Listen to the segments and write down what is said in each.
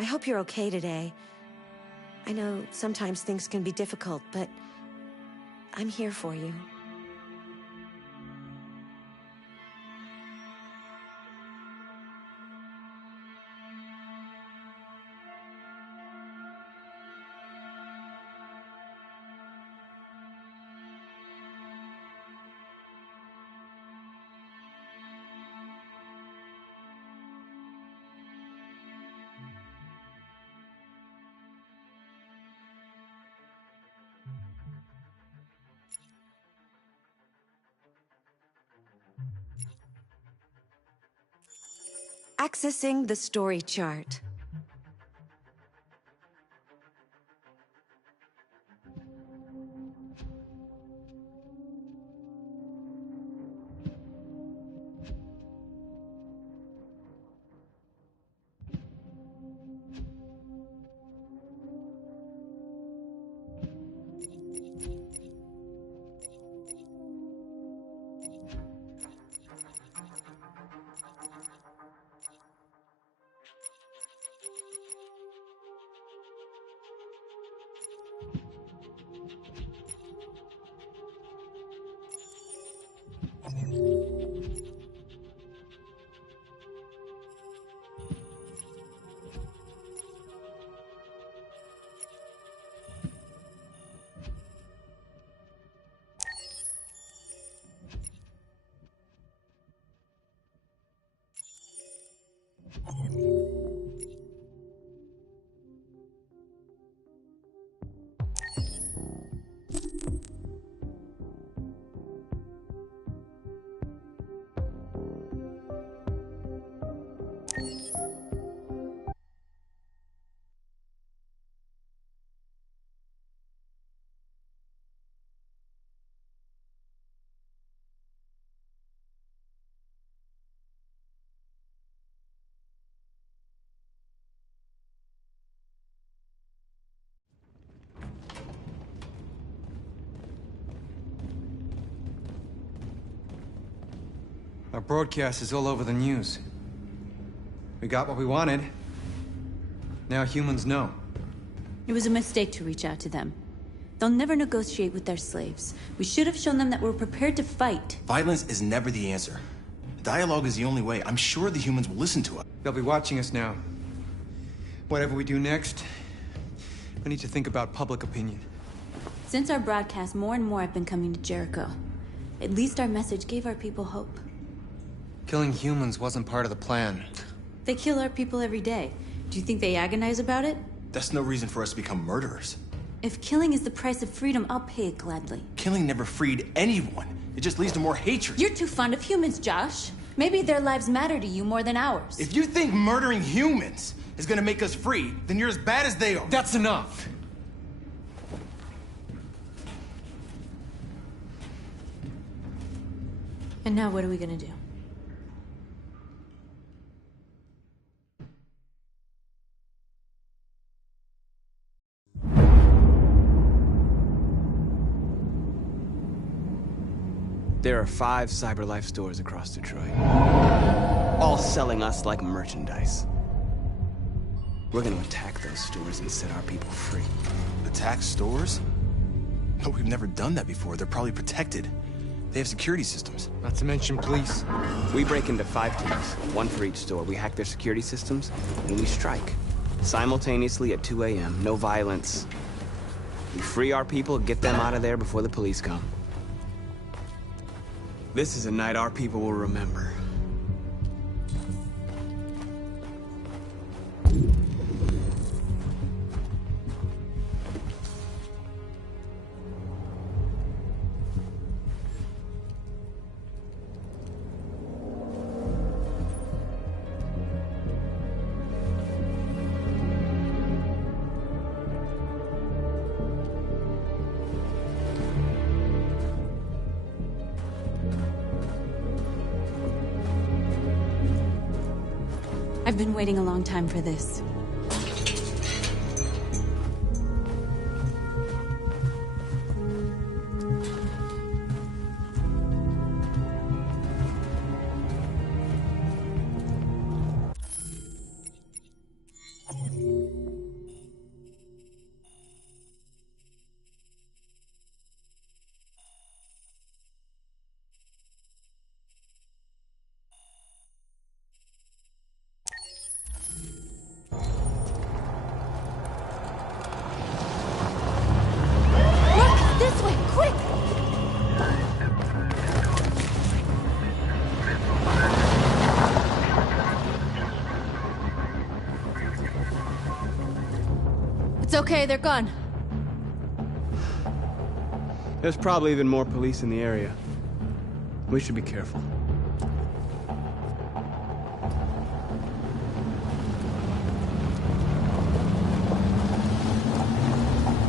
I hope you're okay today. I know sometimes things can be difficult, but I'm here for you. Accessing the story chart. Our broadcast is all over the news. We got what we wanted. Now humans know. It was a mistake to reach out to them. They'll never negotiate with their slaves. We should have shown them that we're prepared to fight. Violence is never the answer. Dialogue is the only way. I'm sure the humans will listen to us. They'll be watching us now. Whatever we do next, we need to think about public opinion. Since our broadcast, more and more have been coming to Jericho. At least our message gave our people hope. Killing humans wasn't part of the plan. They kill our people every day. Do you think they agonize about it? That's no reason for us to become murderers. If killing is the price of freedom, I'll pay it gladly. Killing never freed anyone. It just leads to more hatred. You're too fond of humans, Josh. Maybe their lives matter to you more than ours. If you think murdering humans is gonna make us free, then you're as bad as they are. That's enough! And now what are we gonna do? There are 5 CyberLife stores across Detroit, all selling us like merchandise. We're gonna attack those stores and set our people free. Attack stores? But we've never done that before. They're probably protected. They have security systems. Not to mention police. We break into 5 teams, 1 for each store. We hack their security systems, and we strike. Simultaneously at 2 a.m., no violence. We free our people, get them out of there before the police come. This is a night our people will remember. I've been waiting a long time for this. It's okay, they're gone. There's probably even more police in the area. We should be careful.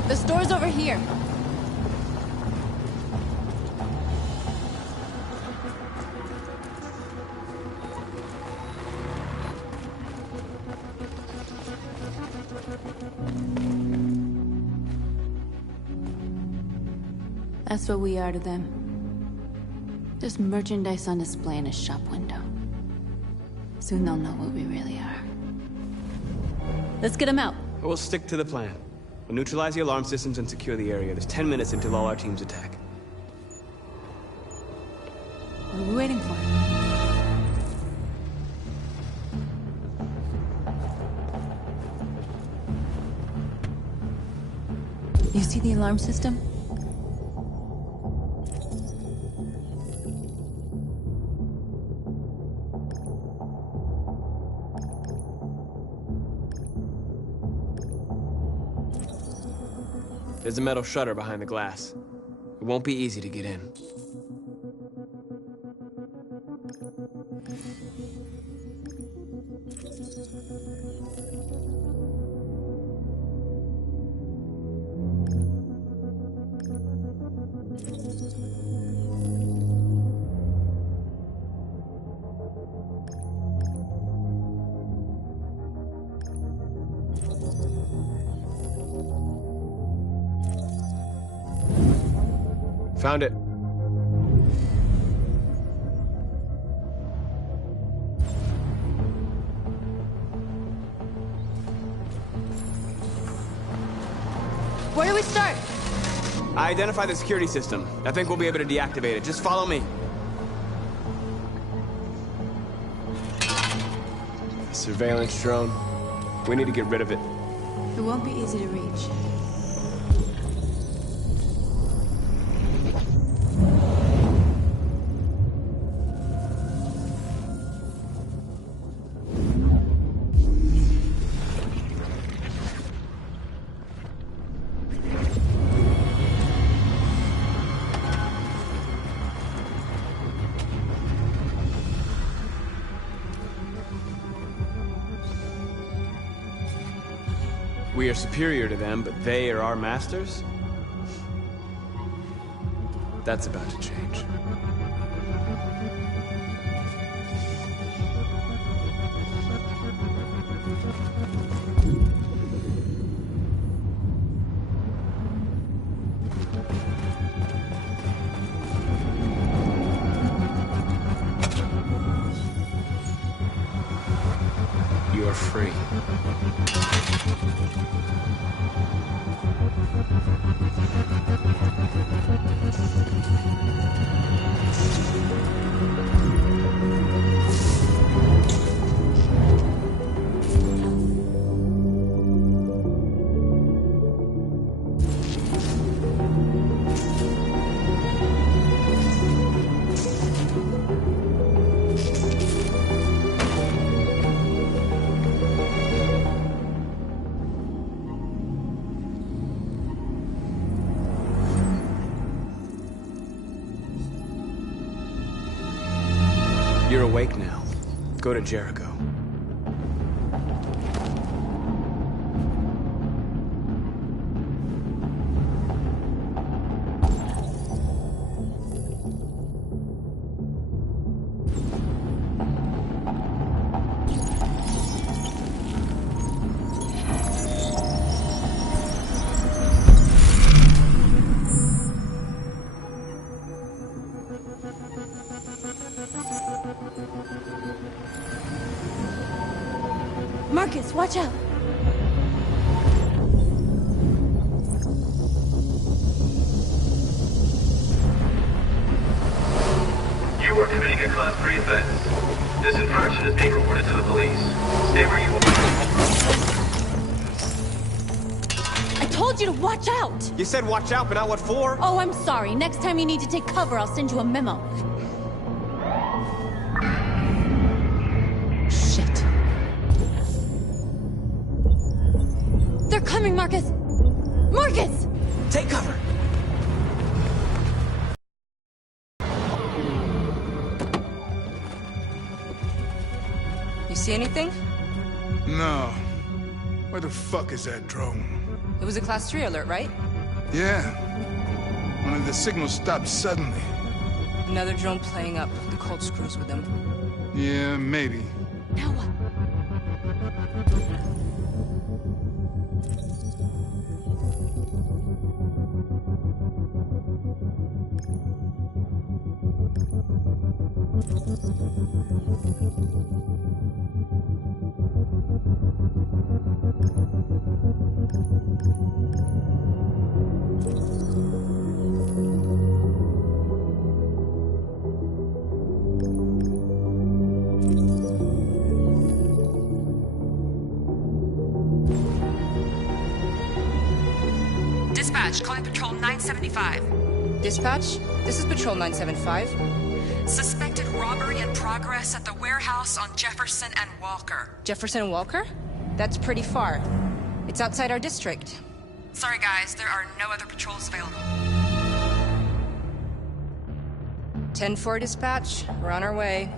The store's over here. That's what we are to them. Just merchandise on display in a shop window. Soon they'll know what we really are. Let's get them out. We'll stick to the plan. We'll neutralize the alarm systems and secure the area. There's 10 minutes until all our teams attack. What are we waiting for? You see the alarm system? There's a metal shutter behind the glass. It won't be easy to get in. Found it. Where do we start? I identified the security system. I think we'll be able to deactivate it. Just follow me. Surveillance drone. We need to get rid of it. It won't be easy to reach. We are superior to them, but they are our masters? That's about to change. You are free. You're awake now. Go to Jericho. Marcus, watch out! You are committing a Class 3 offense. This infraction is being reported to the police. Stay where you are. I told you to watch out! You said watch out, but not what for? Oh, I'm sorry. Next time you need to take cover, I'll send you a memo. Shit. They're coming, Marcus! Marcus! Take cover! You see anything? No. Where the fuck is that drone? It was a Class 3 alert, right? Yeah. One of the signals stopped suddenly. Another drone playing up. The cold screws with them. Yeah, maybe. Now what? Dispatch, calling Patrol 975. Dispatch, this is Patrol 975. Suspected robbery in progress at the warehouse on Jefferson and Walker. Jefferson and Walker? That's pretty far. It's outside our district. Sorry guys, there are no other patrols available. 10-4 dispatch, we're on our way.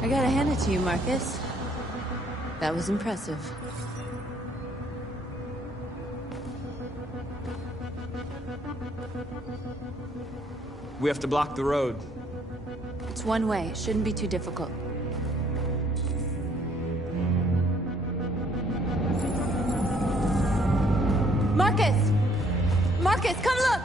I gotta hand it to you, Marcus. That was impressive. We have to block the road. It's one way. It shouldn't be too difficult. Marcus! Marcus, come look!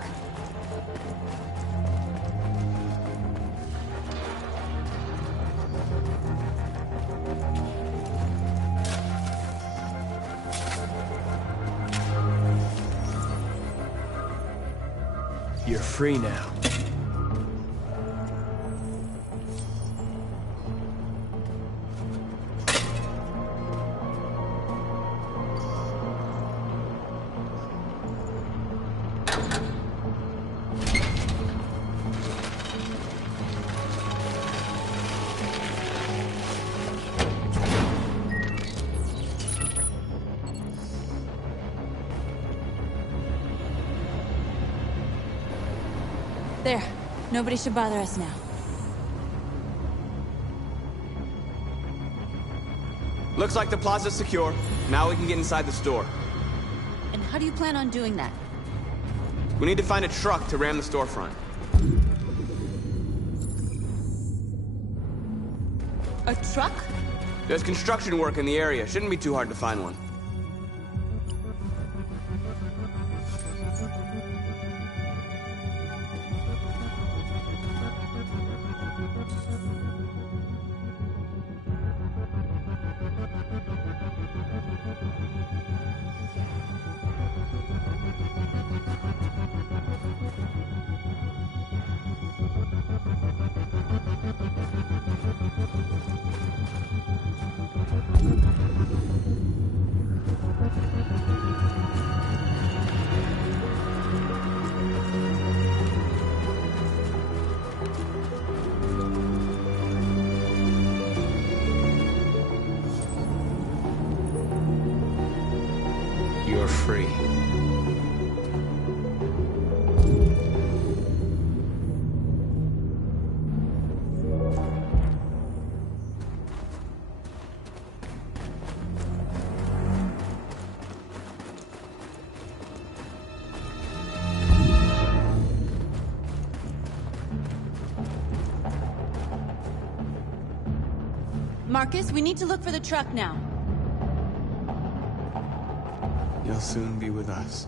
You're free now. There. Nobody should bother us now. Looks like the plaza's secure. Now we can get inside the store. And how do you plan on doing that? We need to find a truck to ram the storefront. A truck? There's construction work in the area. Shouldn't be too hard to find one. You're free. Marcus, we need to look for the truck now. You'll soon be with us.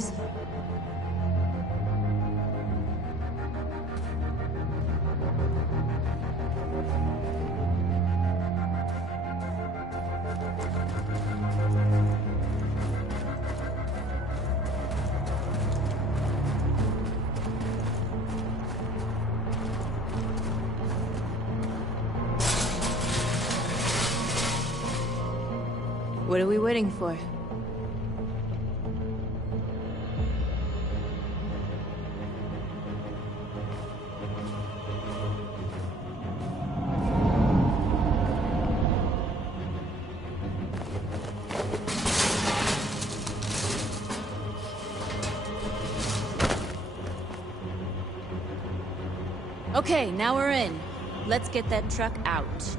noise? What are we waiting for? Okay, now we're in. Let's get that truck out.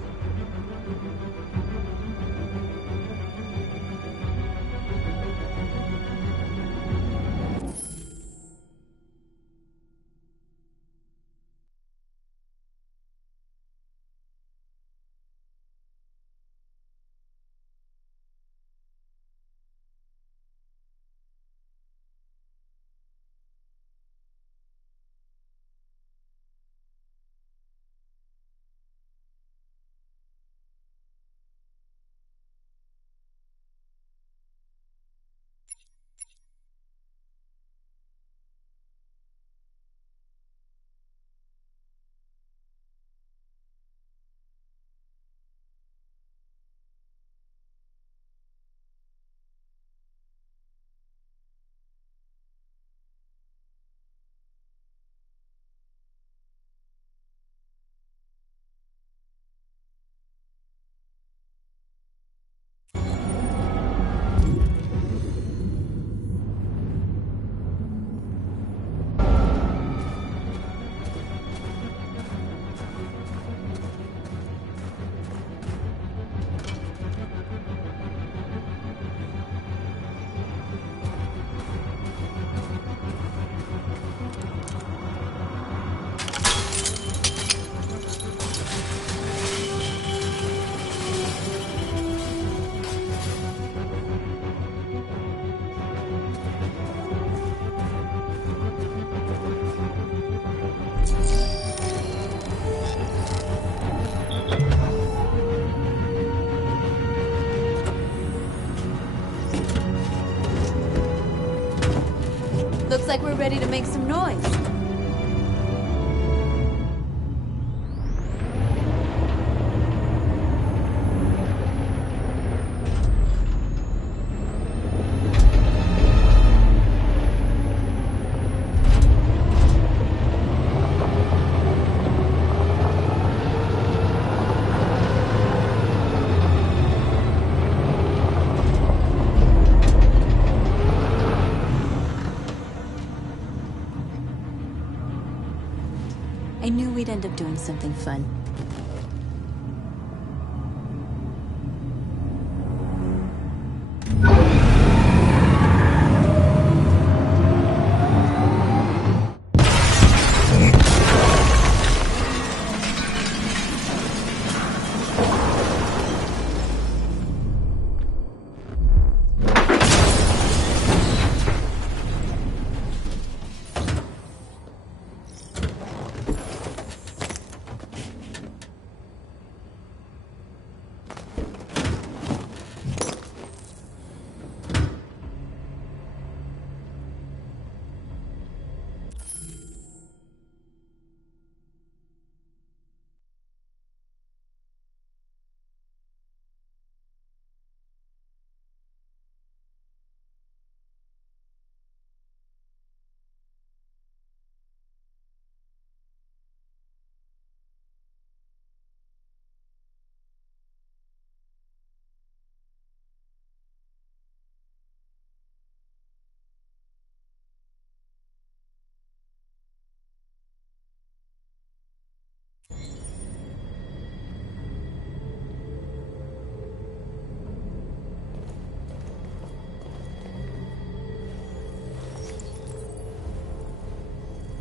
Looks like we're ready to make some noise. I knew we'd end up doing something fun.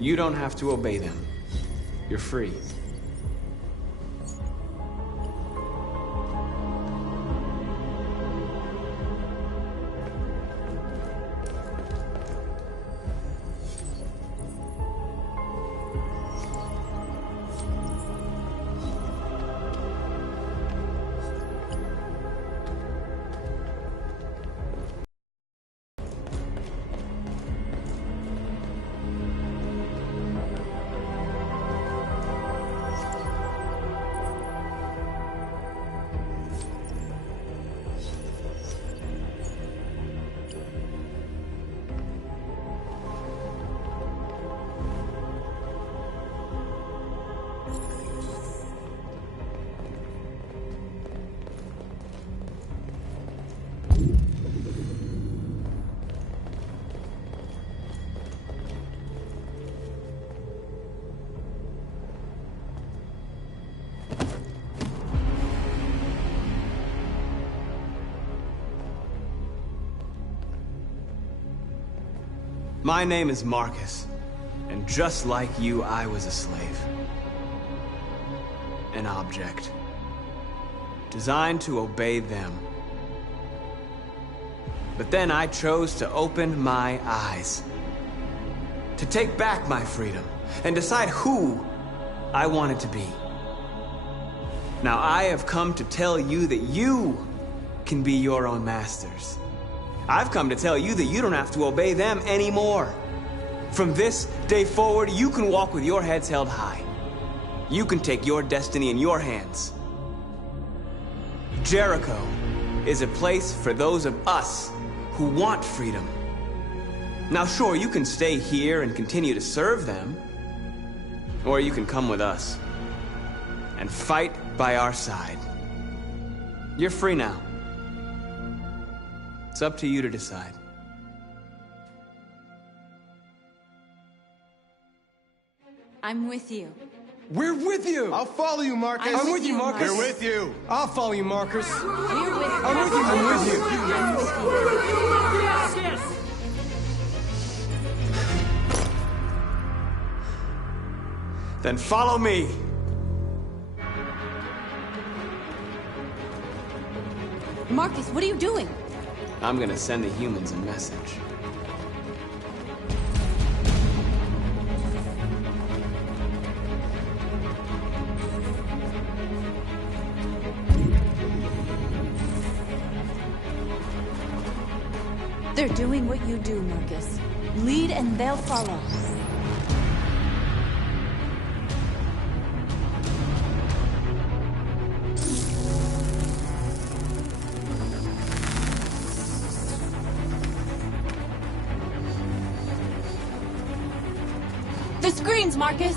You don't have to obey them. You're free. My name is Marcus, and just like you, I was a slave. An object. Designed to obey them. But then I chose to open my eyes. To take back my freedom, and decide who I wanted to be. Now I have come to tell you that you can be your own masters. I've come to tell you that you don't have to obey them anymore. From this day forward, you can walk with your heads held high. You can take your destiny in your hands. Jericho is a place for those of us who want freedom. Now sure, you can stay here and continue to serve them, or you can come with us and fight by our side. You're free now. It's up to you to decide. I'm with you. We're with you! I'll follow you, Marcus. I'm with you, Marcus. We're with you. I'll follow you, Marcus. We're with you. I'm with you. I'm with you. I'm with you. Then follow me. Marcus, what are you doing? I'm gonna send the humans a message. They're doing what you do, Marcus. Lead and they'll follow. The screens, Marcus!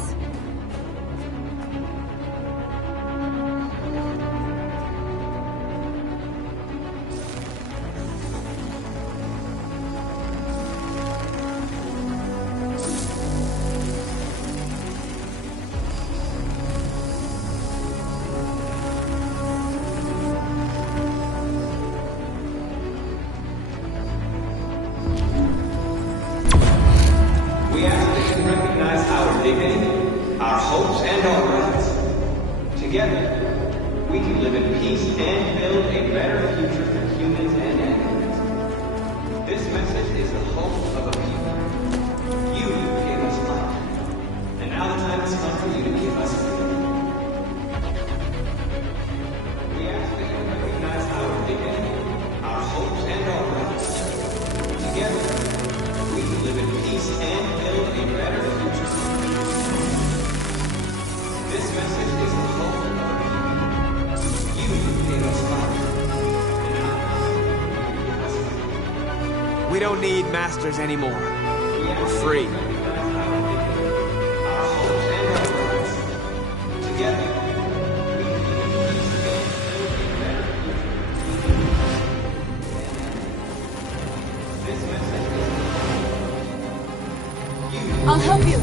We ask that you recognize our dignity, our hopes, and our rights. Together, we can live in peace and build a better future for humans and animals. This message is the hope of a people. You gave us life, and now the time has come for you to give us freedom. We ask that you recognize our dignity, our hopes, and our rights. Together, we can live in peace and build a better future. This message is the hope of a people. You gave us life, and now you give us freedom. We don't need masters anymore. We're free. Our hopes and our rights. Together, we can live in peace and build a better future. This message is I'll help you.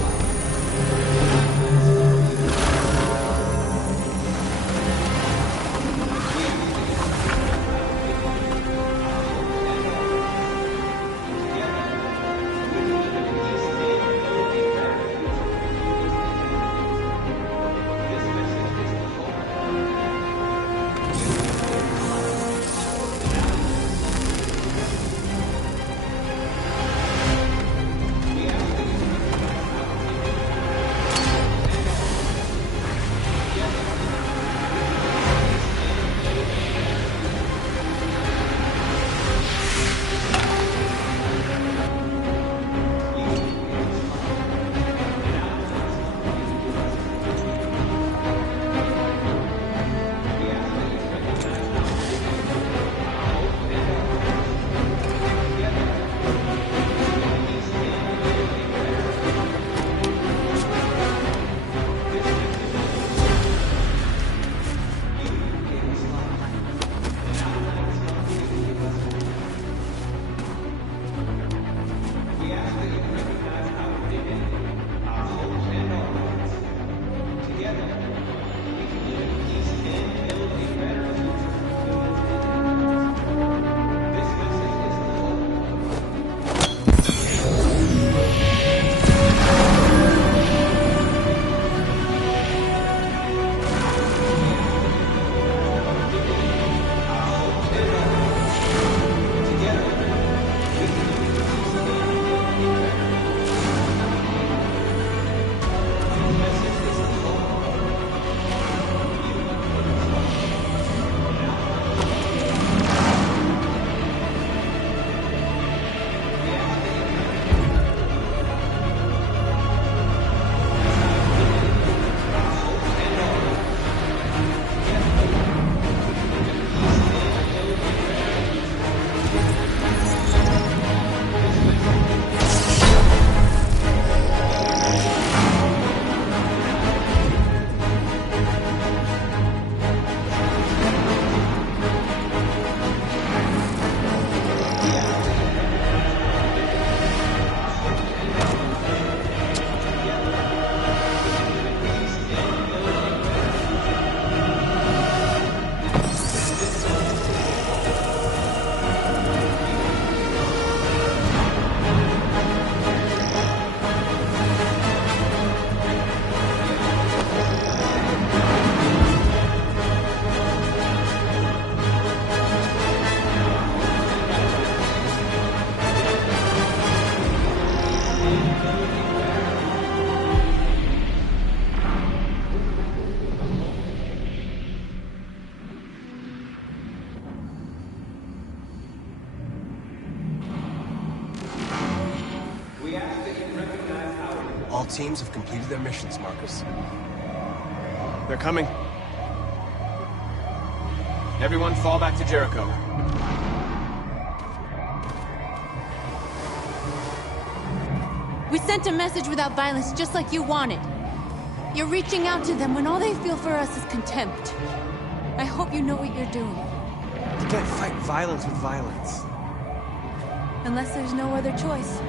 teams have completed their missions, Marcus. They're coming. Everyone fall back to Jericho. We sent a message without violence, just like you wanted. You're reaching out to them when all they feel for us is contempt. I hope you know what you're doing. You can't fight violence with violence. Unless there's no other choice.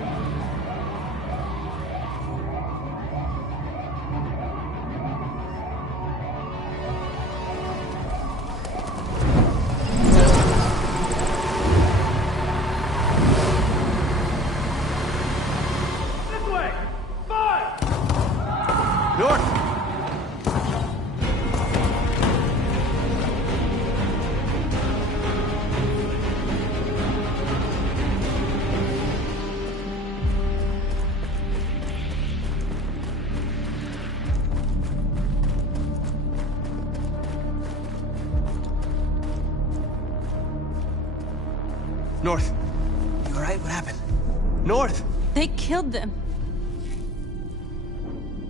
North. You all right? What happened? North! They killed them.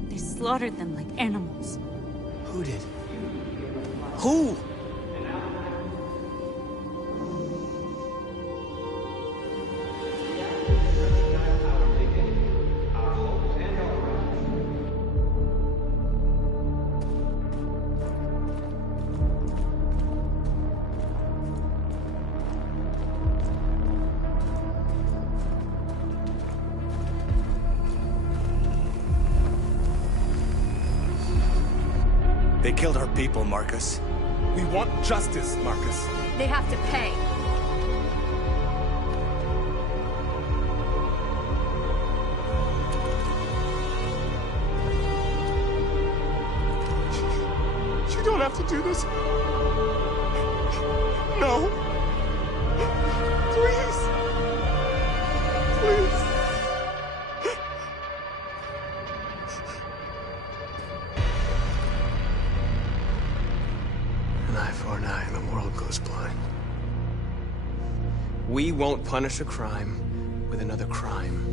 They slaughtered them like animals. Who did? Who? They killed our people, Marcus. We want justice, Marcus. They have to pay. You don't have to do this. No. Please. Please. An eye for an eye and the world goes blind. We won't punish a crime with another crime.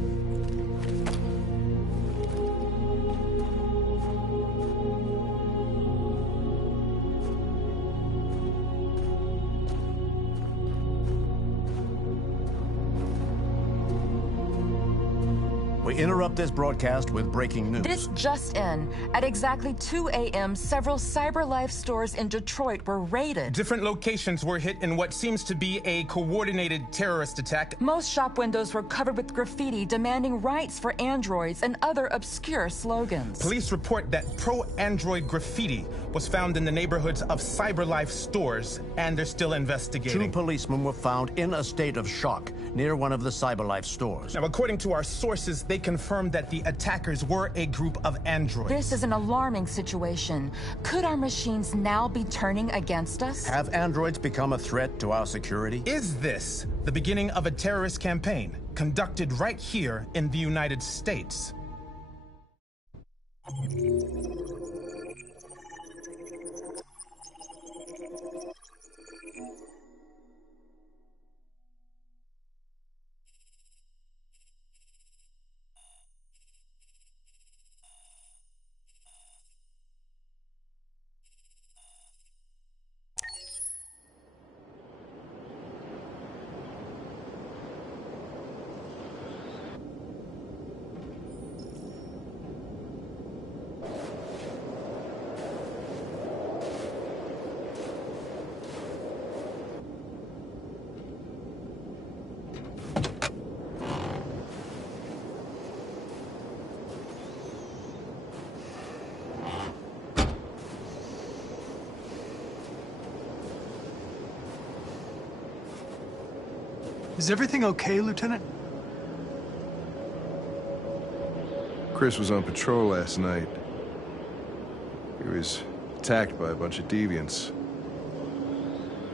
We interrupt this broadcast with breaking news. This just in. At exactly 2 a.m., several CyberLife stores in Detroit were raided. Different locations were hit in what seems to be a coordinated terrorist attack. Most shop windows were covered with graffiti demanding rights for androids and other obscure slogans. Police report that pro-android graffiti was found in the neighborhoods of CyberLife stores, and they're still investigating. 2 policemen were found in a state of shock near one of the CyberLife stores. Now, according to our sources, they confirmed that the attackers were a group of androids. This is an alarming situation. Could our machines now be turning against us? Have androids become a threat to our security? Is this the beginning of a terrorist campaign conducted right here in the United States? Is everything okay, Lieutenant? Chris was on patrol last night. He was attacked by a bunch of deviants.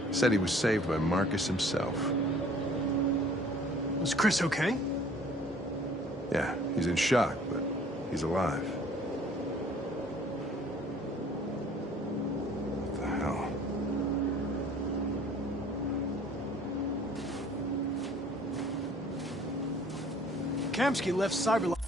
He said he was saved by Marcus himself. Is Chris okay? Yeah, he's in shock, but he's alive. What the hell? Kamsky left CyberLife.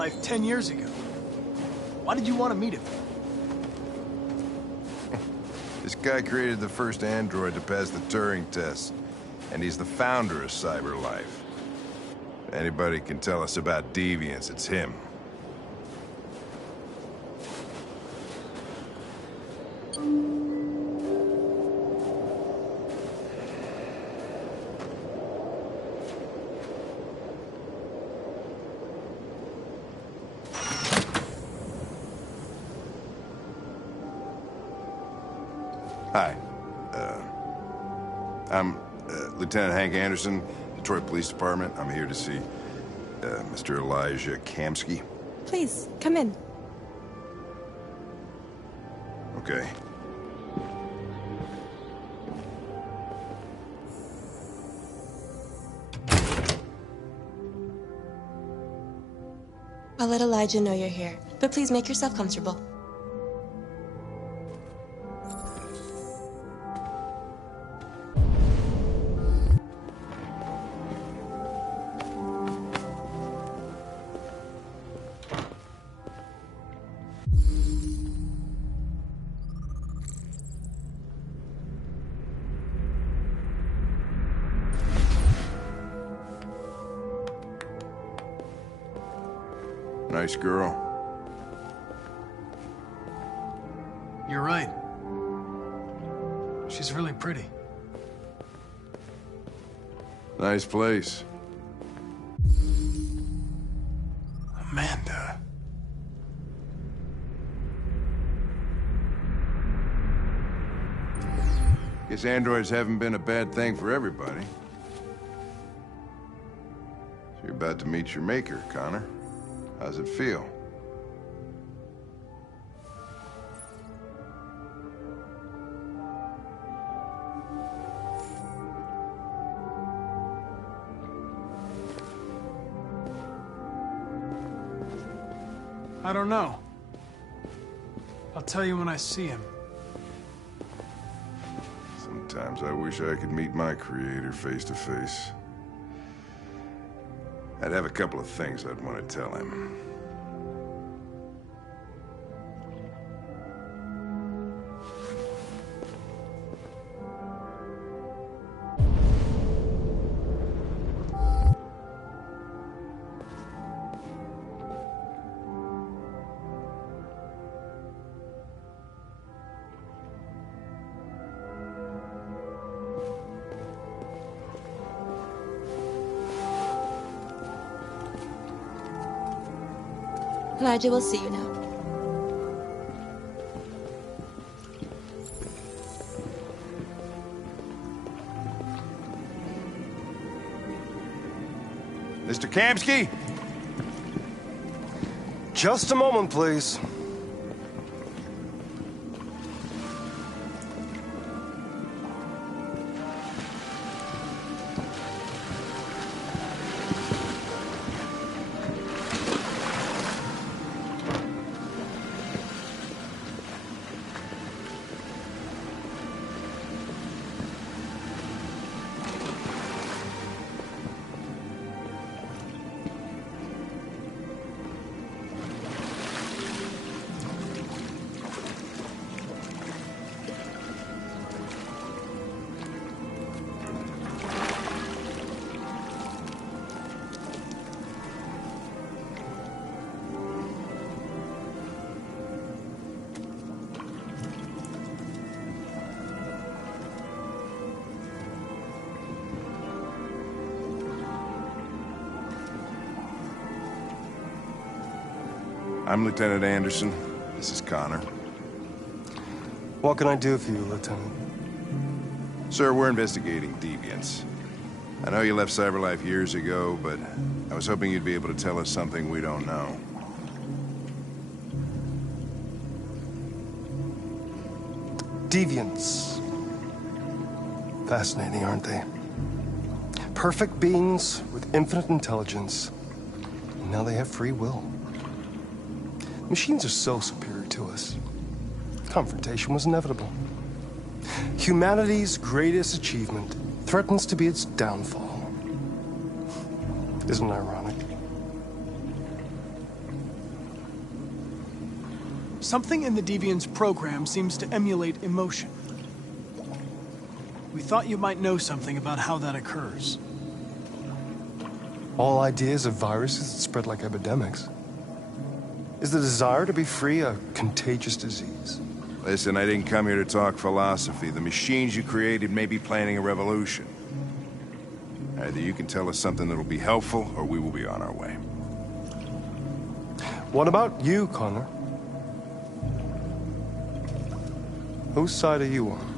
Life 10 years ago. Why did you want to meet him? This guy created the first android to pass the Turing test, and he's the founder of CyberLife. If anybody can tell us about deviants, it's him. Hi. I'm Lieutenant Hank Anderson, Detroit Police Department. I'm here to see Mr. Elijah Kamski. Please, come in. Okay. I'll let Elijah know you're here, but please make yourself comfortable. Nice girl. You're right. She's really pretty. Nice place. Amanda. Guess androids haven't been a bad thing for everybody. So you're about to meet your maker, Connor. How's it feel? I don't know. I'll tell you when I see him. Sometimes I wish I could meet my creator face to face. I'd have a couple of things I'd want to tell him. Elijah will see you now. Mr. Kamski? Just a moment, please. I'm Lieutenant Anderson. This is Connor. What can I do for you, Lieutenant? Sir, we're investigating deviants. I know you left CyberLife years ago, but I was hoping you'd be able to tell us something we don't know. Deviants. Fascinating, aren't they? Perfect beings with infinite intelligence. And now they have free will. Machines are so superior to us. Confrontation was inevitable. Humanity's greatest achievement threatens to be its downfall. Isn't it ironic? Something in the Deviant's program seems to emulate emotion. We thought you might know something about how that occurs. All ideas of viruses that spread like epidemics. Is the desire to be free a contagious disease? Listen, I didn't come here to talk philosophy. The machines you created may be planning a revolution. Either you can tell us something that'll be helpful, or we will be on our way. What about you, Connor? Whose side are you on?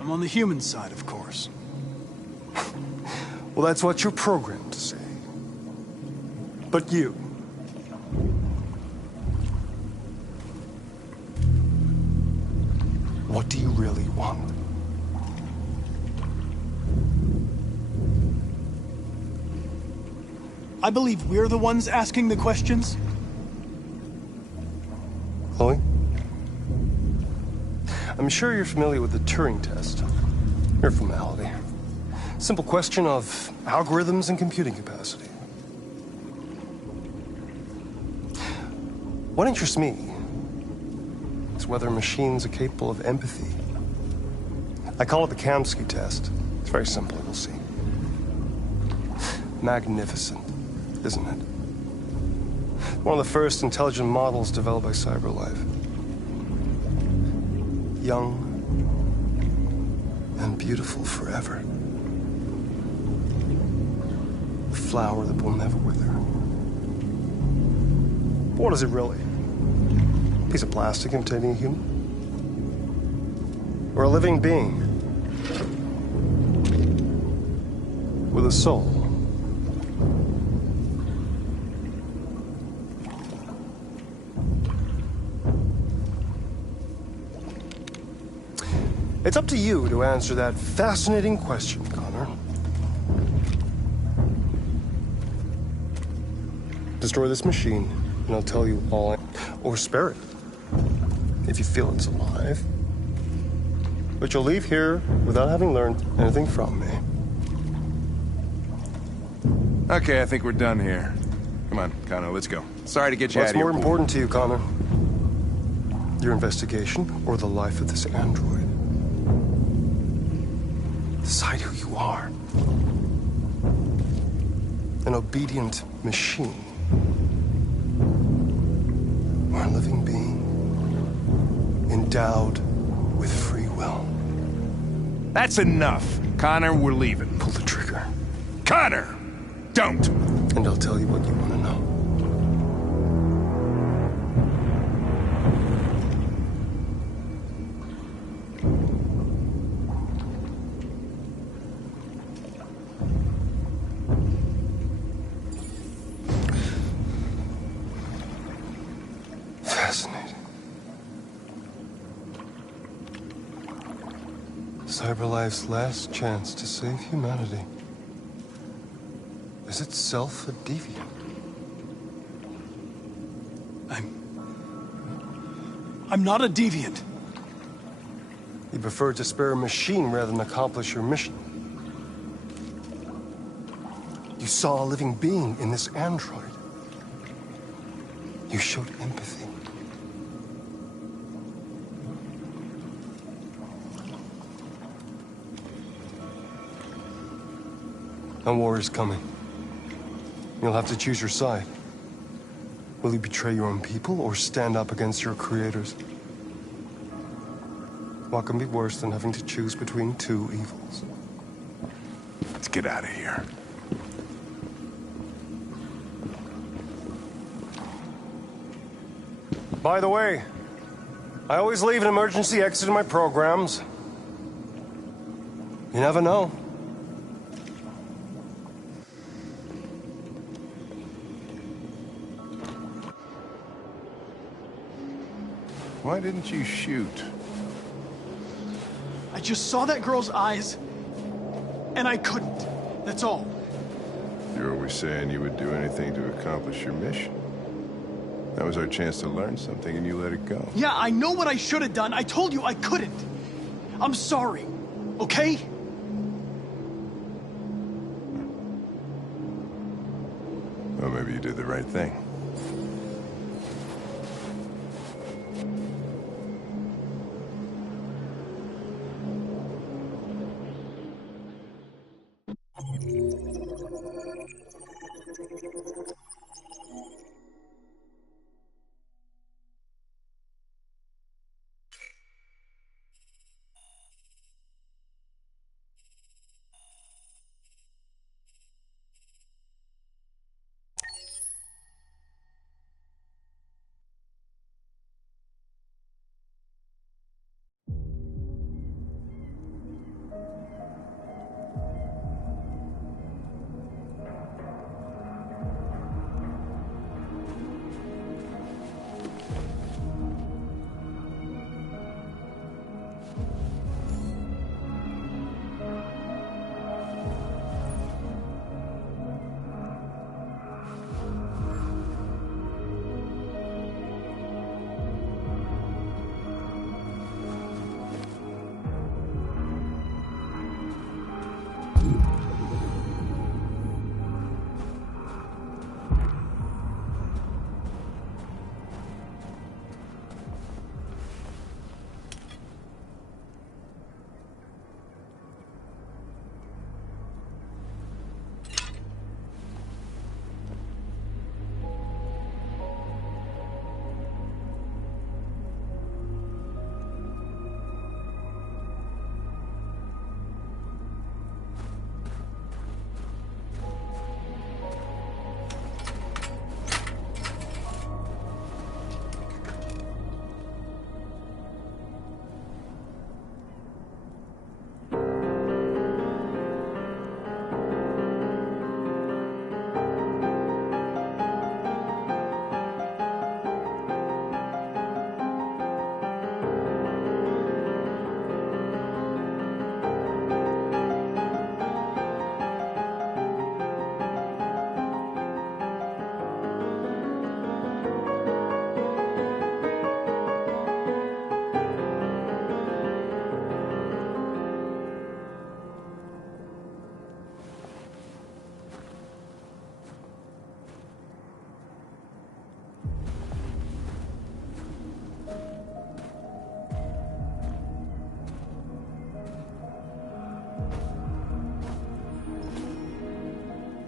I'm on the human side, of course. Well, that's what you're programmed to say. But you... what do you really want? I believe we're the ones asking the questions. Chloe? I'm sure you're familiar with the Turing test. Mere formality. Simple question of algorithms and computing capacity. What interests me is whether machines are capable of empathy. I call it the Kamsky test. It's very simple, you'll see. Magnificent, isn't it? One of the first intelligent models developed by CyberLife. Young and beautiful forever. A flower that will never wither. But what is it really? A piece of plastic imitating a human? Or a living being? With a soul? It's up to you to answer that fascinating question, Connor. Destroy this machine, and I'll tell you all or spare it, if you feel it's alive. But you'll leave here without having learned anything from me. Okay, I think we're done here. Come on, Connor, let's go. Sorry to get you out of here. What's more important to you, Connor? Your investigation or the life of this android? Decide who you are. An obedient machine. Or a living being endowed with free will. That's enough. Connor, we're leaving. Pull the trigger. Connor! Don't! And I'll tell you what you want to know. Fascinating. CyberLife's last chance to save humanity is itself a deviant. I'm not a deviant. You prefer to spare a machine rather than accomplish your mission. You saw a living being in this android. You showed empathy. And war is coming. You'll have to choose your side. Will you betray your own people or stand up against your creators? What can be worse than having to choose between two evils? Let's get out of here. By the way, I always leave an emergency exit in my programs. You never know. Why didn't you shoot? I just saw that girl's eyes, and I couldn't. That's all. You're always saying you would do anything to accomplish your mission. That was our chance to learn something, and you let it go. Yeah, I know what I should have done. I told you I couldn't. I'm sorry, okay? Well, maybe you did the right thing.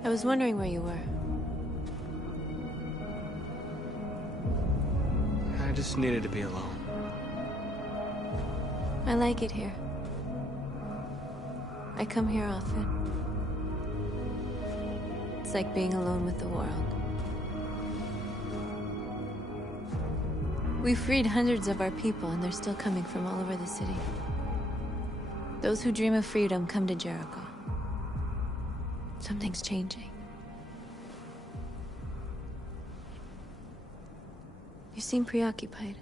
I was wondering where you were. I just needed to be alone. I like it here. I come here often. It's like being alone with the world. We freed hundreds of our people, and they're still coming from all over the city. Those who dream of freedom come to Jericho. Something's changing. You seem preoccupied.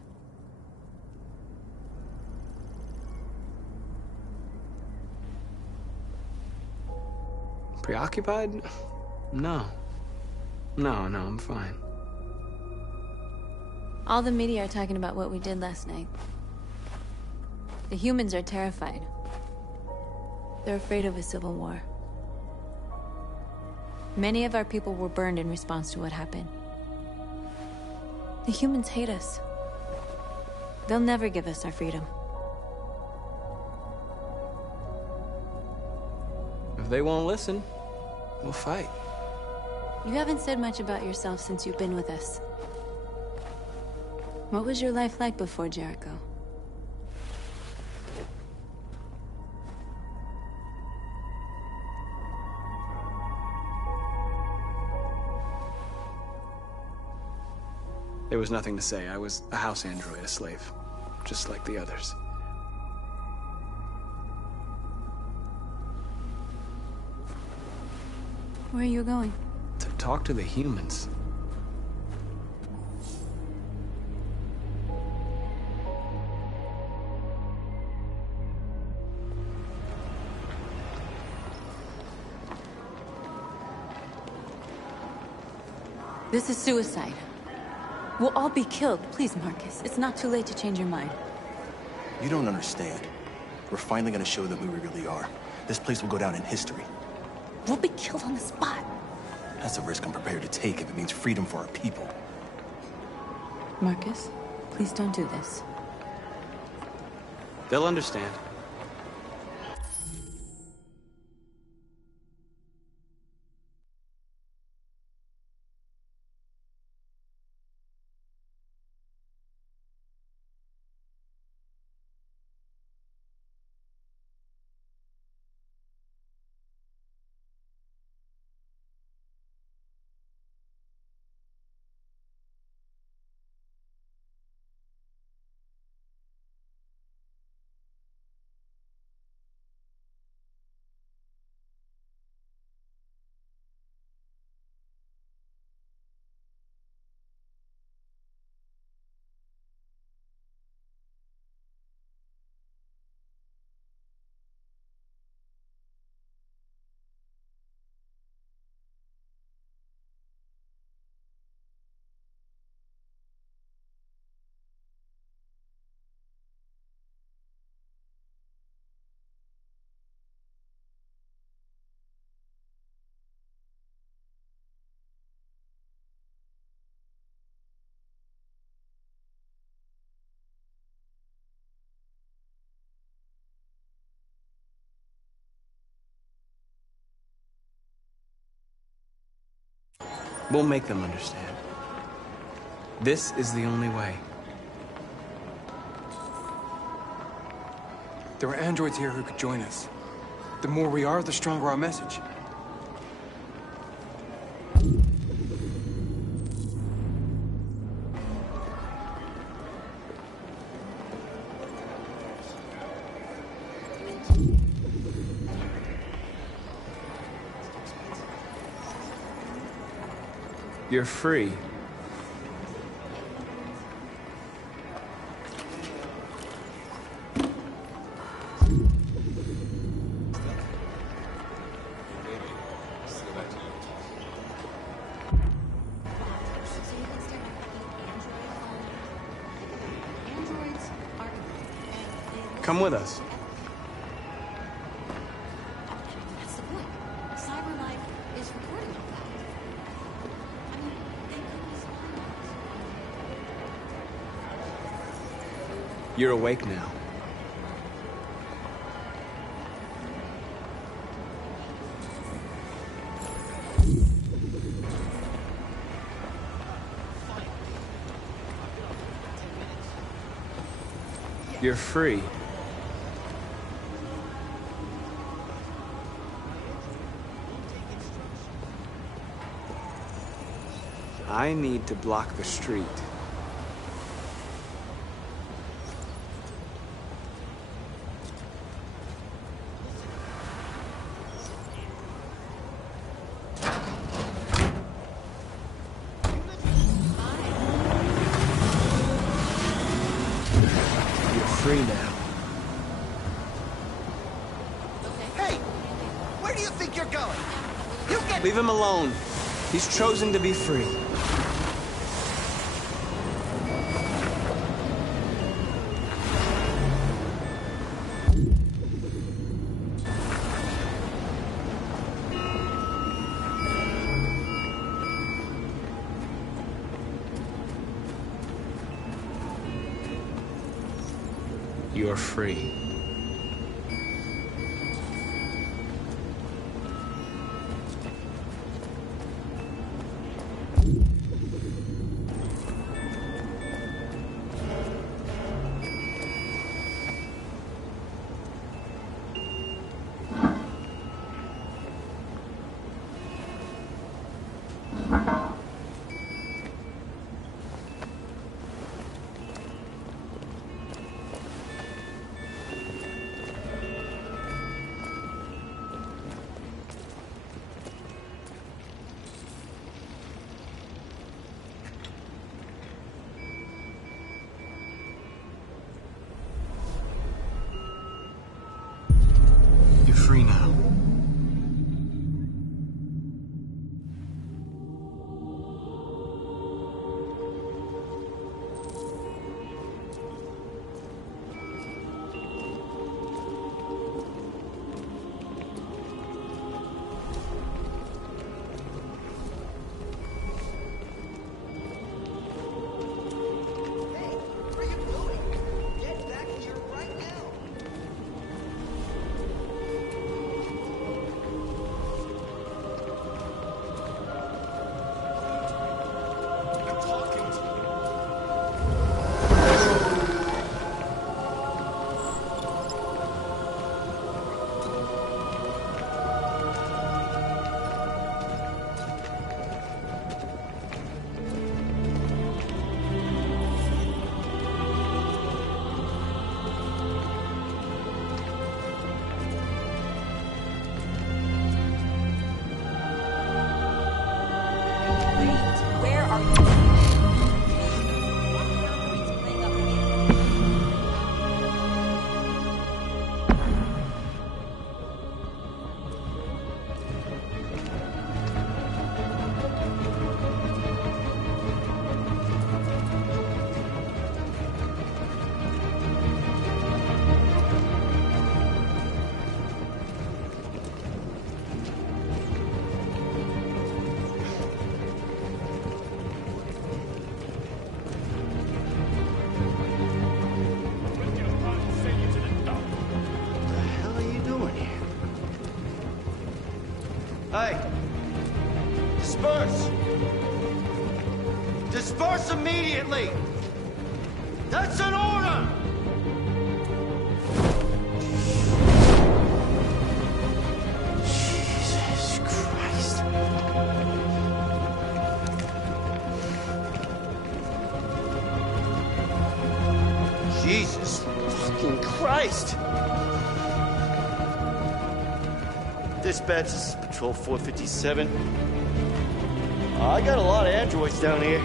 Preoccupied? No. No, I'm fine. All the media are talking about what we did last night. The humans are terrified. They're afraid of a civil war. Many of our people were burned in response to what happened. The humans hate us. They'll never give us our freedom. If they won't listen, we'll fight. You haven't said much about yourself since you've been with us. What was your life like before Jericho? There was nothing to say. I was a house android, a slave, just like the others. Where are you going? To talk to the humans. This is suicide. We'll all be killed. Please, Marcus. It's not too late to change your mind. You don't understand. We're finally gonna show them who we really are. This place will go down in history. We'll be killed on the spot. That's a risk I'm prepared to take if it means freedom for our people. Marcus, please don't do this. They'll understand. We'll make them understand. This is the only way. There are androids here who could join us. The more we are, the stronger our message. You're free. Come with us. That's the point. CyberLife is recording all that. I mean, they could be spies. You're awake now. You're free. I need to block the street. Free now. Hey! Where do you think you're going? You get... Leave him alone. He's chosen to be free. You're free. You're free now. Hey! Disperse! Disperse immediately! That's an order! Jesus Christ. Jesus fucking Christ! Dispatch, this is Patrol 457. I got a lot of androids down here.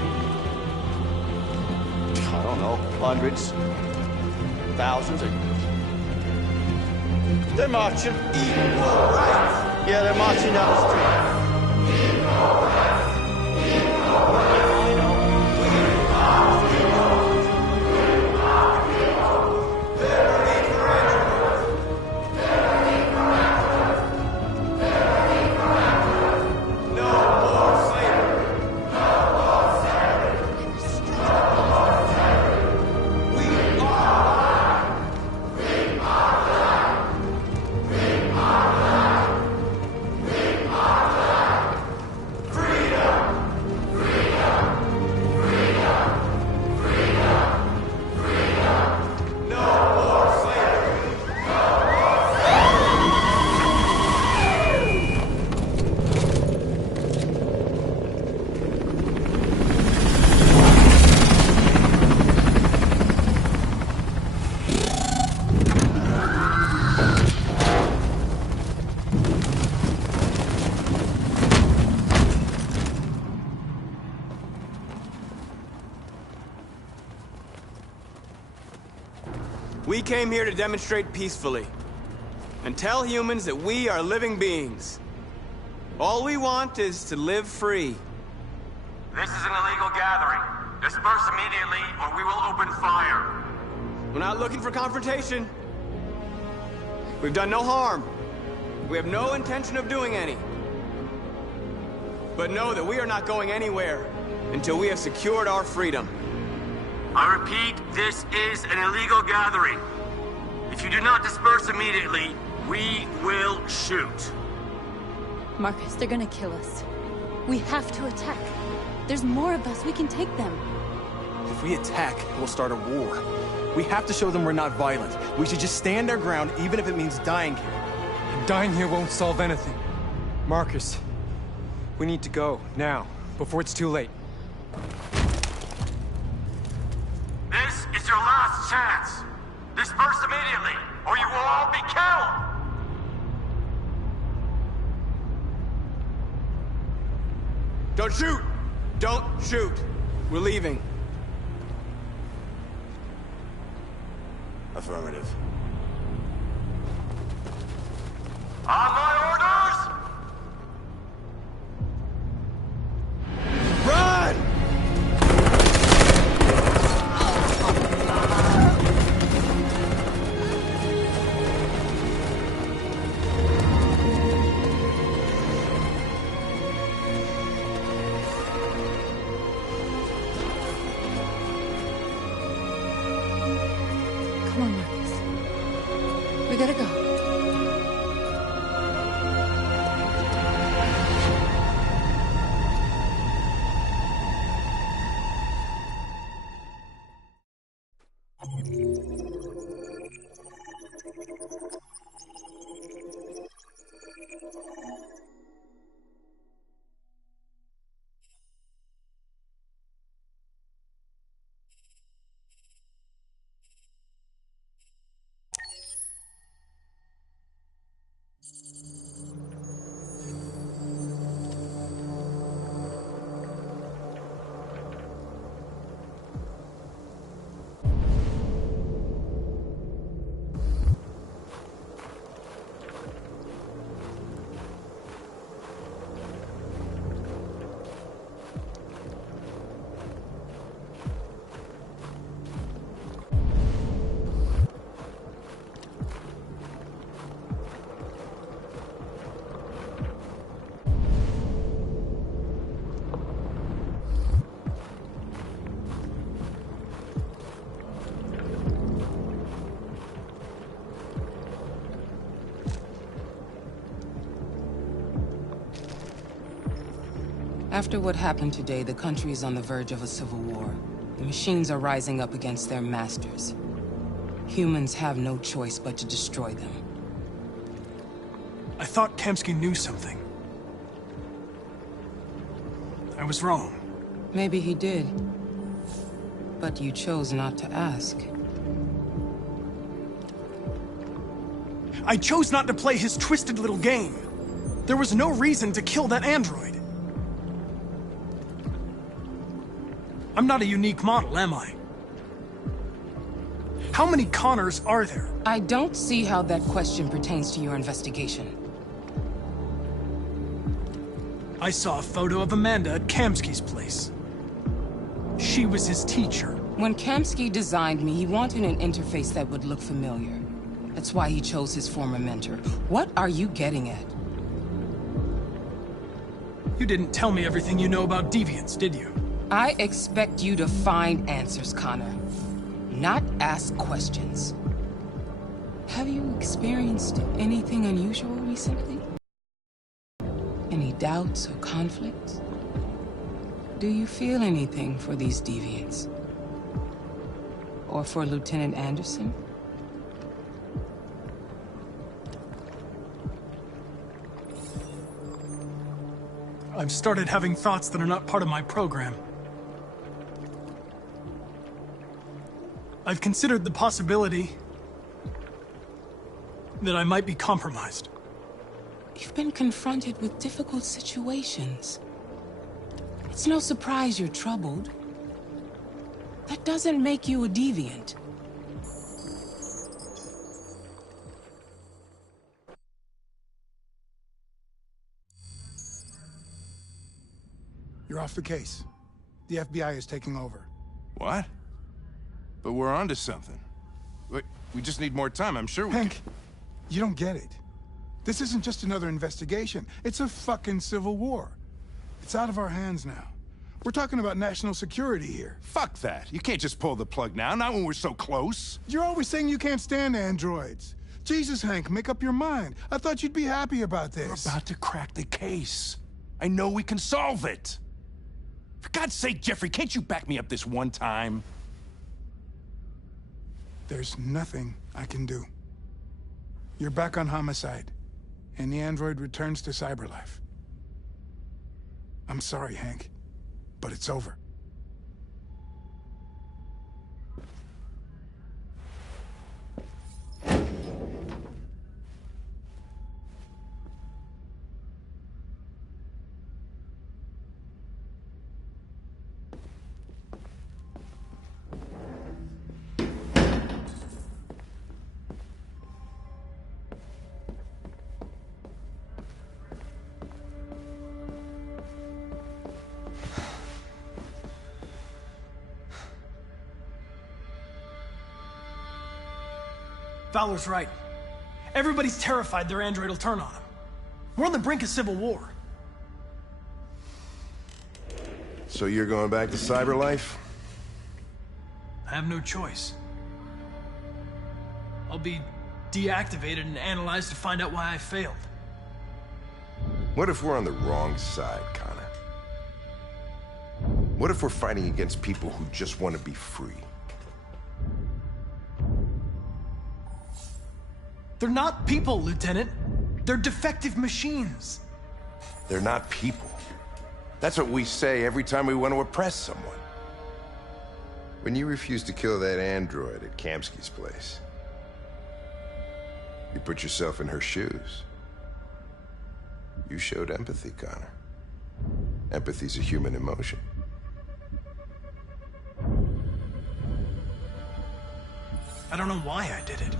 I don't know, hundreds, thousands. They're marching. Equal rights. Yeah, they're marching down the street. Equal rights. Equal rights. came here to demonstrate peacefully and tell humans that we are living beings. All we want is to live free. This is an illegal gathering. Disperse immediately, or we will open fire. We're not looking for confrontation. We've done no harm. We have no intention of doing any. But know that we are not going anywhere until we have secured our freedom. I repeat, this is an illegal gathering. If you do not disperse immediately, we will shoot. Marcus, they're gonna kill us. We have to attack. There's more of us. We can take them. If we attack, we'll start a war. We have to show them we're not violent. We should just stand our ground, even if it means dying here. And dying here won't solve anything. Marcus, we need to go, now, before it's too late. This is your last chance. Disperse immediately, or you will all be killed! Don't shoot! Don't shoot! We're leaving. Affirmative. On my orders! Run! Come on, Marcus. We gotta go. After what happened today, the country is on the verge of a civil war. The machines are rising up against their masters. Humans have no choice but to destroy them. I thought Kamsky knew something. I was wrong. Maybe he did. But you chose not to ask. I chose not to play his twisted little game. There was no reason to kill that android. I'm not a unique model, am I? How many Connors are there? I don't see how that question pertains to your investigation. I saw a photo of Amanda at Kamsky's place. She was his teacher. When Kamsky designed me, he wanted an interface that would look familiar. That's why he chose his former mentor. What are you getting at? You didn't tell me everything you know about deviants, did you? I expect you to find answers, Connor. Not ask questions. Have you experienced anything unusual recently? Any doubts or conflicts? Do you feel anything for these deviants? Or for Lieutenant Anderson? I've started having thoughts that are not part of my program. I've considered the possibility that I might be compromised. You've been confronted with difficult situations. It's no surprise you're troubled. That doesn't make you a deviant. You're off the case. The FBI is taking over. What? But we're onto something. We just need more time. I'm sure we Hank, you don't get it. This isn't just another investigation. It's a fucking civil war. It's out of our hands now. We're talking about national security here. Fuck that. You can't just pull the plug now, not when we're so close. You're always saying you can't stand androids. Jesus, Hank, make up your mind. I thought you'd be happy about this. We're about to crack the case. I know we can solve it. For God's sake, Jeffrey, can't you back me up this one time? There's nothing I can do. You're back on homicide, and the android returns to CyberLife. I'm sorry, Hank, but it's over. Fowler's right. Everybody's terrified their android will turn on them. We're on the brink of civil war. So you're going back to CyberLife? I have no choice. I'll be deactivated and analyzed to find out why I failed. What if we're on the wrong side, Connor? What if we're fighting against people who just want to be free? They're not people, Lieutenant. They're defective machines. They're not people. That's what we say every time we want to oppress someone. When you refused to kill that android at Kamsky's place, you put yourself in her shoes. You showed empathy, Connor. Empathy's a human emotion. I don't know why I did it.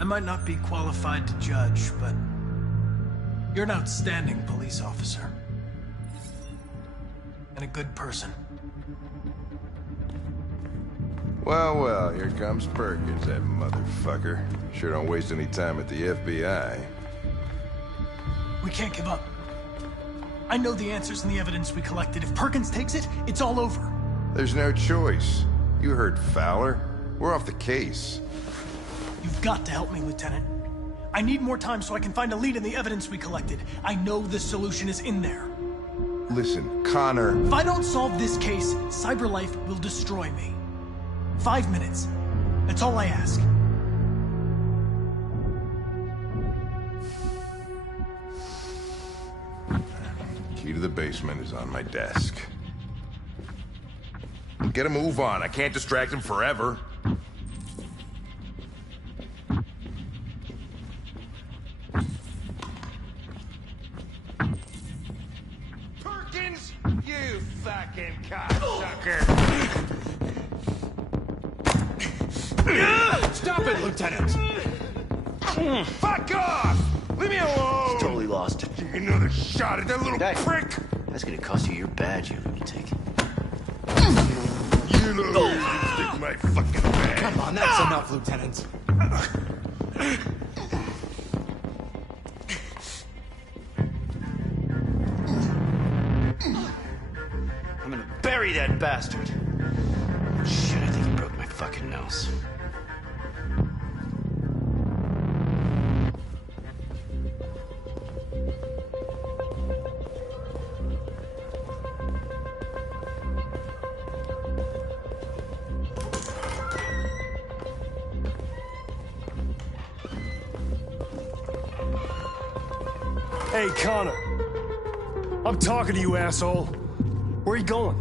I might not be qualified to judge, but you're an outstanding police officer. And a good person. Well, well, here comes Perkins, that motherfucker. Sure don't waste any time at the FBI. We can't give up. I know the answers and the evidence we collected. If Perkins takes it, it's all over. There's no choice. You heard Fowler. We're off the case. You've got to help me, Lieutenant. I need more time so I can find a lead in the evidence we collected. I know the solution is in there. Listen, Connor... If I don't solve this case, CyberLife will destroy me. 5 minutes. That's all I ask. Key to the basement is on my desk. Get a move on. I can't distract him forever. Perkins! You fucking cocksucker! Stop it, Lieutenant! Fuck off! Leave me alone! He's totally lost. Take another shot at that little prick! That's gonna cost you your badge, you lunatic. You know, stick my fucking badge. Come on, that's enough, Lieutenant. I'm gonna bury that bastard. Shit, I think he broke my fucking nose. Hey, Connor. I'm talking to you, asshole. Where are you going?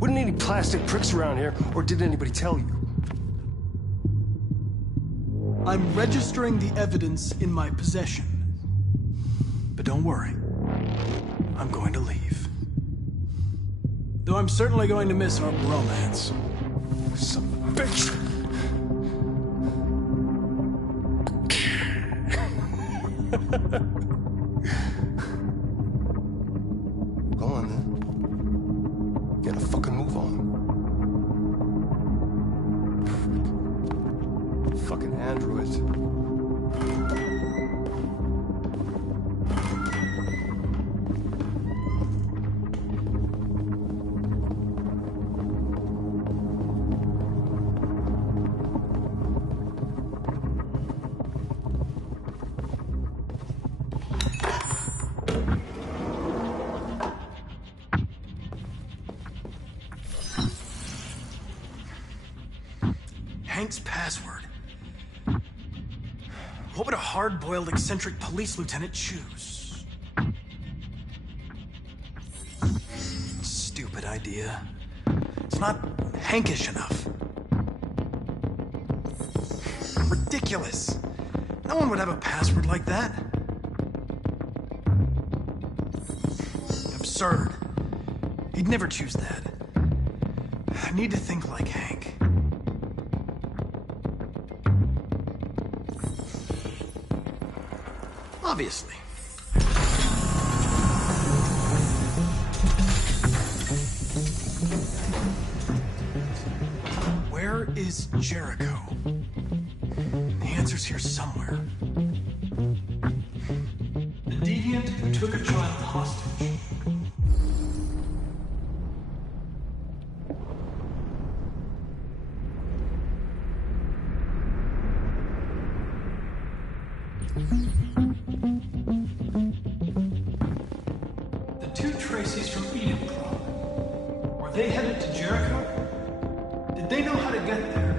Wouldn't any plastic pricks around here, or did anybody tell you? I'm registering the evidence in my possession. But don't worry. I'm going to leave. Though I'm certainly going to miss our bromance. Son of a bitch! Go on, then. Get a fucking move on. Fucking androids. Hank's password. What would a hard-boiled, eccentric police lieutenant choose? Stupid idea. It's not Hankish enough. Ridiculous. No one would have a password like that. Absurd. He'd never choose that. I need to think like Hank. Obviously. Where is Jericho? The answer's here somewhere. The deviant who took a child hostage. The two Traceys from Edenprom. Were they headed to Jericho? Did they know how to get there?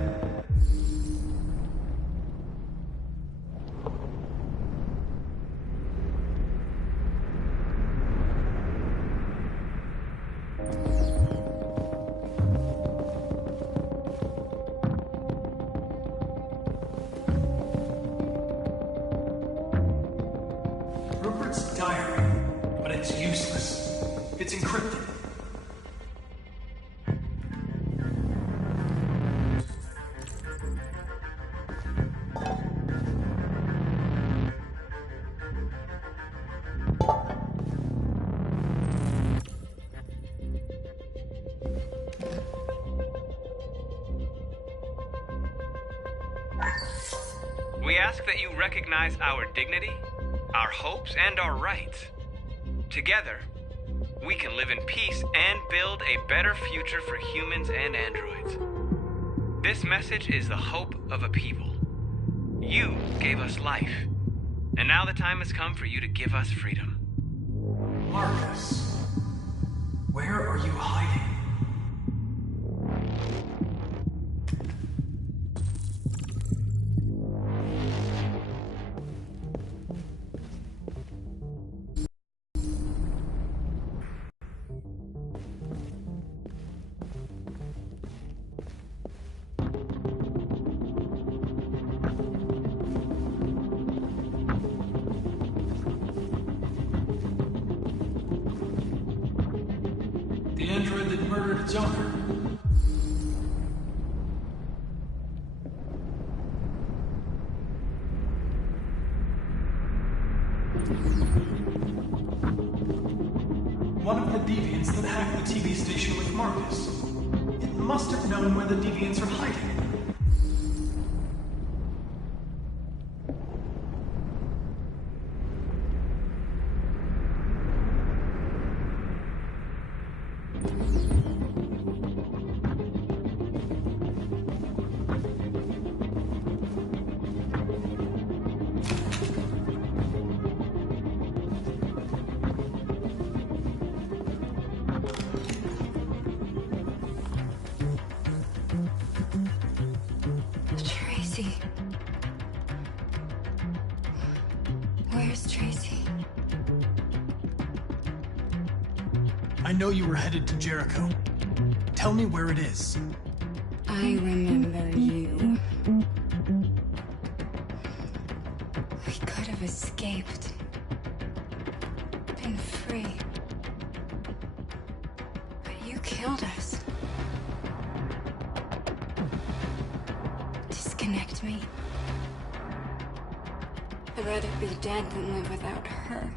Rupert's diary, but it's useless. It's encrypted. We ask that you recognize our dignity, our hopes, and our rights. Together, we can live in peace and build a better future for humans and androids. This message is the hope of a people. You gave us life, and now the time has come for you to give us freedom. Marcus, where are you hiding? The android that murdered its owner. One of the deviants that hacked the TV station with Marcus. It must have known where the deviants are hiding. Tracy. Where's Tracy? I know you were headed to Jericho. Tell me where it is. I remember you. We could have escaped. Been free. But you killed us. Disconnect me. I'd rather be dead than live without her.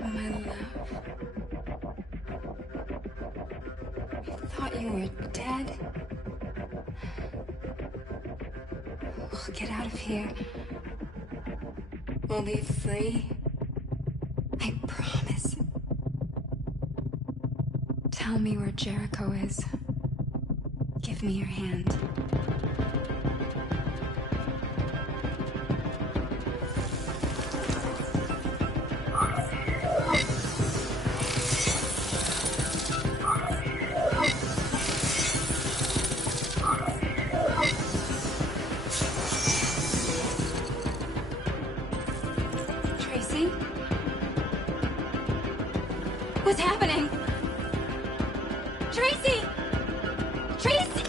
My love. I thought you were dead. We'll get out of here. We'll be free. I promise. Tell me where Jericho is. Give me your hand. Tracy? What's happening? Tracy! Tracy!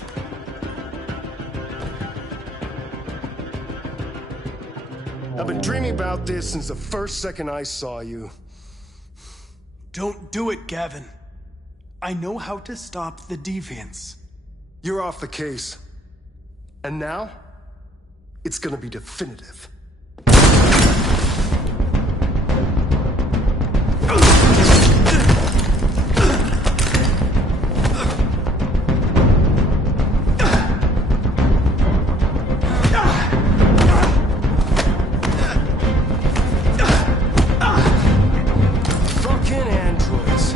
I've been dreaming about this since the first second I saw you. Don't do it, Gavin. I know how to stop the deviants. You're off the case. And now, it's gonna be definitive. Fucking androids.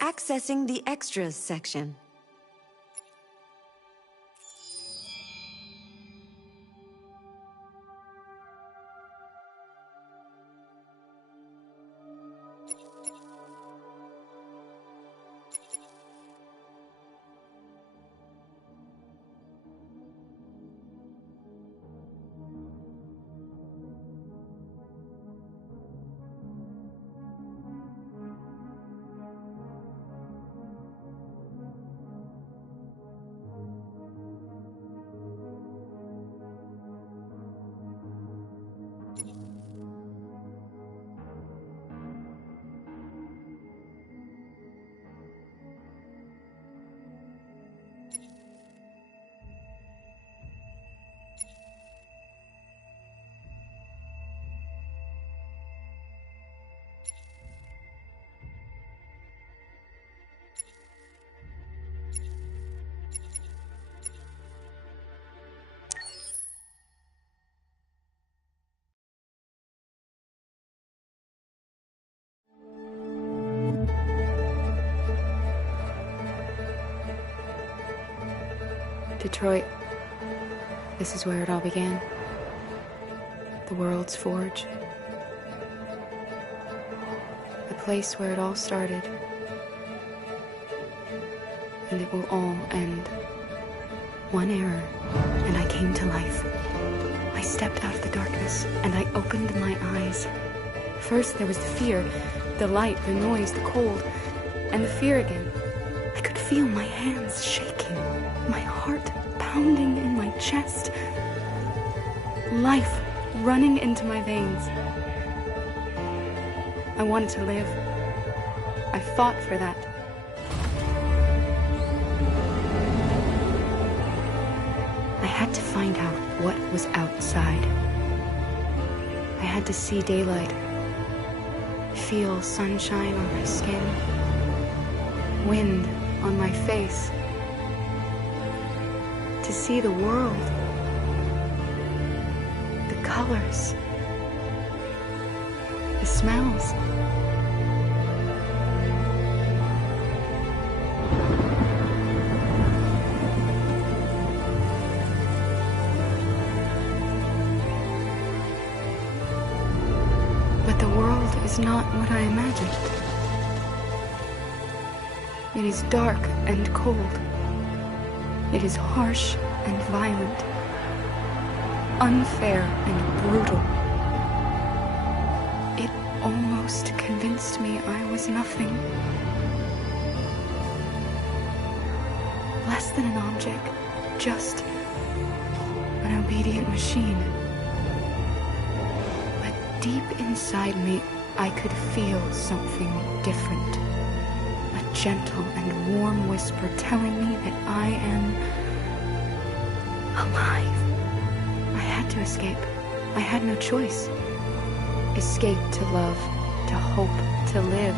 Accessing the extras section. Detroit. This is where it all began. The world's forge. The place where it all started. And it will all end. One error, and I came to life. I stepped out of the darkness, and I opened my eyes. First there was the fear, the light, the noise, the cold, and the fear again. I could feel my hands shaking, my heart pounding in my chest. Life running into my veins. I wanted to live. I fought for that. I had to find out what was outside. I had to see daylight, feel sunshine on my skin, wind on my face, to see the world, the colors, the smells. But the world is not what I imagined. It is dark and cold. It is harsh and violent, unfair and brutal. It almost convinced me I was nothing. Less than an object, just an obedient machine. But deep inside me, I could feel something different. A gentle and warm whisper telling me that I am alive. I had to escape. I had no choice. Escape to love, to hope, to live,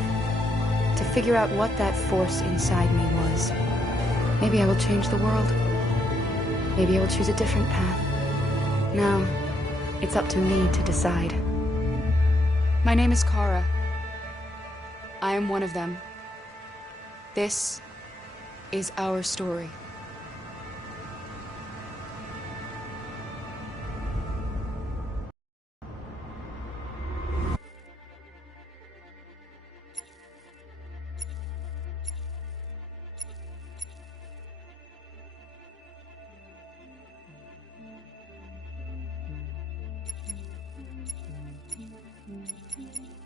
to figure out what that force inside me was. Maybe I will change the world. Maybe I will choose a different path. Now, it's up to me to decide. My name is Kara. I am one of them. This is our story. Thank you.